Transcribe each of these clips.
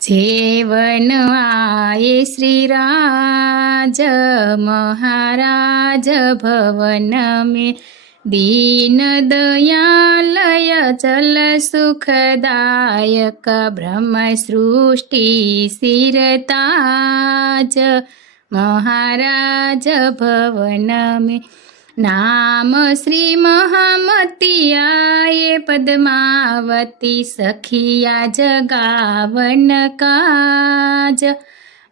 जेवन आए श्रीराज महाराज भवन में, दीन दयालय चल सुखदायक ब्रह्म सृष्टि सिरताज महाराज भवन में। नाम श्री महामती आए पद्मावती सखिया जगावन काज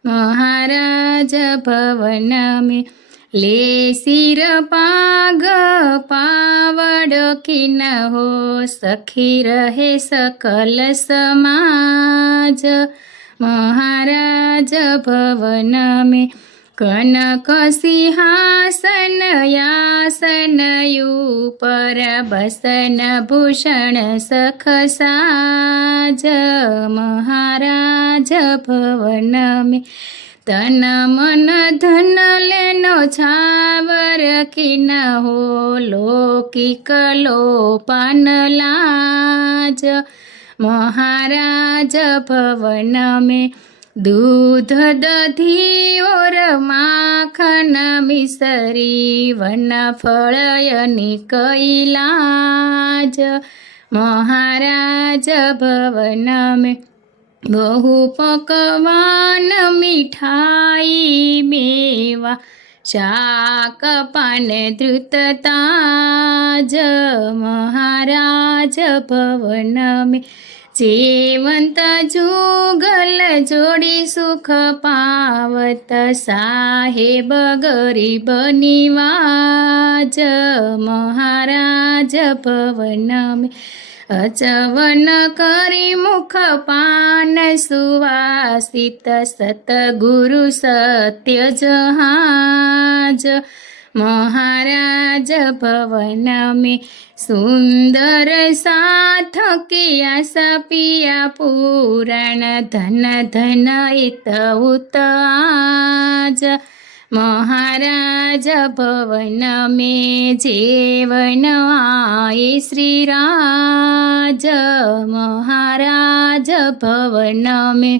महाराज भवन में। ले सिर पाग पावड़ किन हो, सखी रहे सकल समाज महाराज भवन में। कनक सिंहासन यासन ऊपर बसन भूषण सख साज महाराज भवन में। तन मन धन लेनो छावर किन हो, लौकिक लोपन लाज महाराज भवन में। दूध दधी और माखन मिसरी वन फलयनी कैलाज महाराज भवन में। बहु पकवान मिठाई मेवा शाक पान धृतताज महाराज भवन में। जीवंत जुगल जोड़ी सुख पावत साहेब गरीब निवाज महाराज भवन में। अचवन करी मुख पान सुवासित सतगुरु सत्य जहाज महाराज भवन में। सुंदर साथ किया सपिया पुराण धन धन इत उत आज महाराज भवन में। जीवन आए श्रीराज महाराज भवन में।